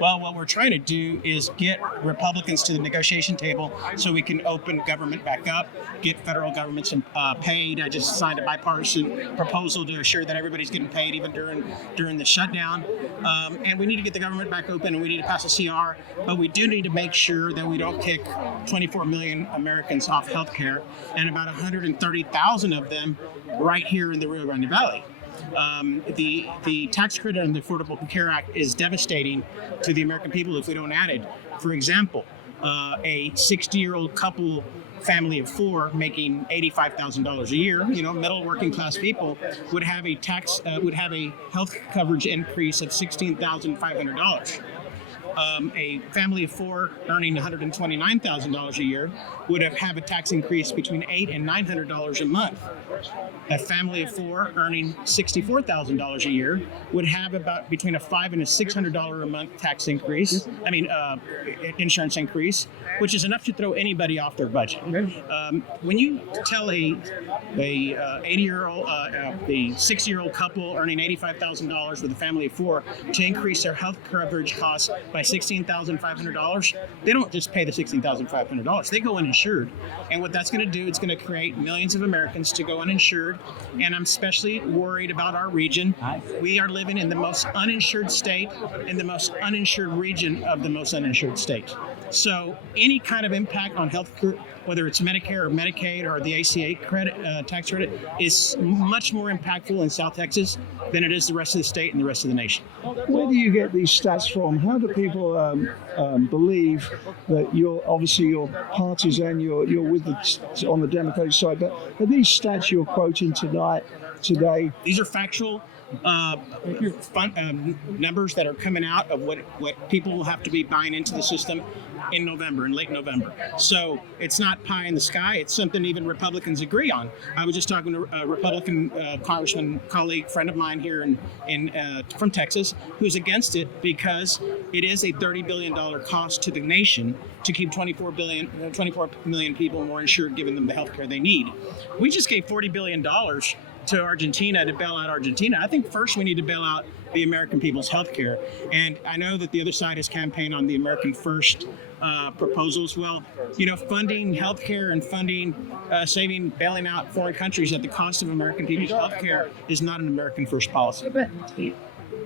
Well, what we're trying to do is get Republicans to the negotiation table so we can open government back up, get federal governments paid. I just signed a bipartisan proposal to assure that everybody's getting paid even during the shutdown. And we need to get the government back open, and we need to pass a CR. But we do need to make sure that we don't kick 24 million Americans off health care, and about 130,000 of them right here in the Rio Grande Valley. The tax credit under the Affordable Care Act is devastating to the American people if we don't add it. For example, a 60-year-old couple, family of four, making $85,000 a year, middle working class people, would have a health coverage increase of $16,500. A family of four earning $129,000 a year would have a tax increase between $800 and $900 a month. A family of four earning $64,000 a year would have about between a $500 and a $600 a month tax increase. Insurance increase, which is enough to throw anybody off their budget. When you tell a 60-year-old couple earning $85,000 with a family of four to increase their health coverage costs by $16,500, they don't just pay the $16,500. They go uninsured. And what that's going to do, it's going to create millions of Americans to go uninsured. And I'm especially worried about our region. We are living in the most uninsured state, in the most uninsured region of the most uninsured state. So any kind of impact on health care, whether it's Medicare or Medicaid or the ACA tax credit, is much more impactful in South Texas than it is the rest of the state and the rest of the nation. Where do you get these stats from? How do people believe that you're partisan, you're with on the Democratic side, but are these stats you're quoting today? These are factual numbers that are coming out of what people will have to be buying into the system in late November. So it's not pie in the sky. It's something even Republicans agree on. I was just talking to a Republican congressman, colleague, friend of mine here from Texas, who's against it because it is a $30 billion cost to the nation to keep 24 million people more insured, giving them the health care they need. We just gave $40 billion to Argentina to bail out Argentina. I think first we need to bail out the American people's health care. And I know that the other side has campaigned on the American First proposals. Well, funding health care and bailing out foreign countries at the cost of American people's health care is not an American First policy.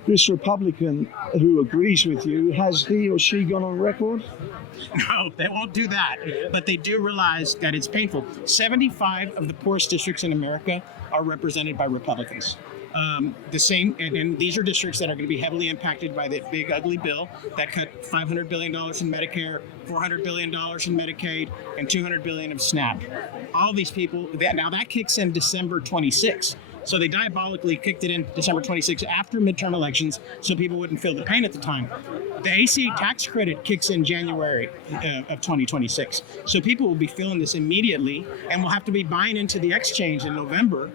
This Republican who agrees with you, has he or she gone on record? No, they won't do that. But they do realize that it's painful. 75 of the poorest districts in America are represented by Republicans. And these are districts that are going to be heavily impacted by the big ugly bill that cut $500 billion in Medicare, $400 billion in Medicaid, and $200 billion of SNAP. All these people, that kicks in December 26th. So they diabolically kicked it in December 26th after midterm elections so people wouldn't feel the pain at the time. The ACA tax credit kicks in January of 2026. So people will be feeling this immediately and will have to be buying into the exchange in November.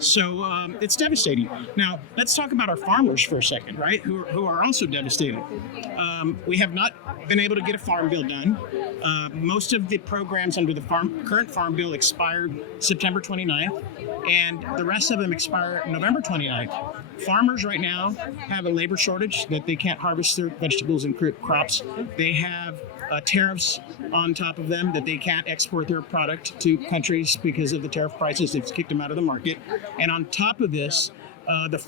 So it's devastating. Now, let's talk about our farmers for a second, right, who are also devastated. We have not been able to get a farm bill done. Most of the programs under the current farm bill expired September 29th, and the rest of them expire November 29th. Farmers right now have a labor shortage that they can't harvest their vegetables and crops. They have tariffs on top of them that they can't export their product to countries because of the tariff prices. It's kicked them out of the market. And on top of this, the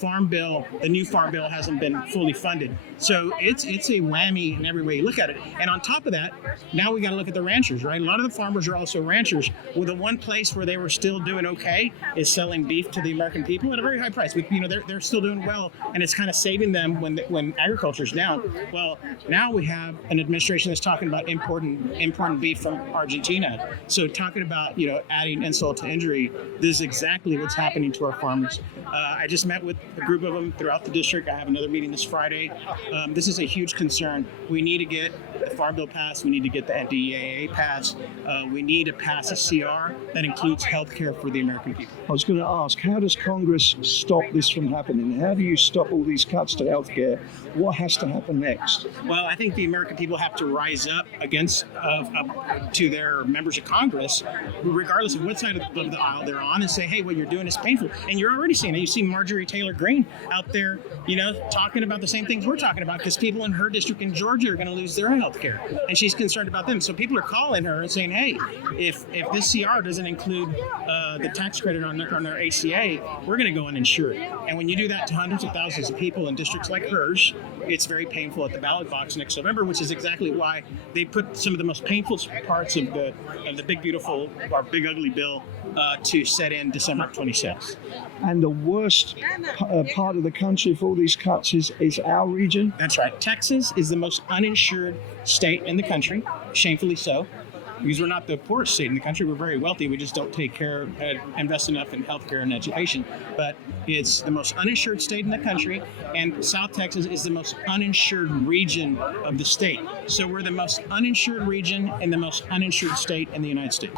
new farm bill hasn't been fully funded. So it's a whammy in every way you look at it. And on top of that, now we got to look at the ranchers, right? A lot of the farmers are also ranchers. Well, the one place where they were still doing okay is selling beef to the American people at a very high price. But, they're still doing well, and it's kind of saving them when agriculture's down. Well, now we have an administration that's talking about importing beef from Argentina. So talking about, adding insult to injury, this is exactly what's happening to our farmers. I just met with a group of them throughout the district. I have another meeting this Friday. This is a huge concern. We need to get the Farm Bill passed. We need to get the NDAA passed. We need to pass a CR that includes health care for the American people. I was going to ask, how does Congress stop this from happening? How do you stop all these cuts to healthcare? What has to happen next? Well, I think the American people have to rise up against to their members of Congress, regardless of what side of the aisle they're on, and say, hey, what you're doing is painful. And you're already seeing it. You see Marjorie Taylor Greene out there, talking about the same things we're talking about, because people in her district in Georgia are going to lose their health care, and she's concerned about them. So people are calling her and saying, hey, if this CR doesn't include the tax credit on their ACA, we're going to go uninsured. And when you do that to hundreds of thousands of people in districts like hers, it's very painful at the ballot box next November, which is exactly why they put some of the most painful parts of the big beautiful or big ugly bill to set in December 26th. And the worst part of the country for all these cuts is our region? That's right. Texas is the most uninsured state in the country, shamefully so. Because we're not the poorest state in the country. We're very wealthy. We just don't take care of, invest enough in healthcare and education. But it's the most uninsured state in the country, and South Texas is the most uninsured region of the state. So we're the most uninsured region and the most uninsured state in the United States.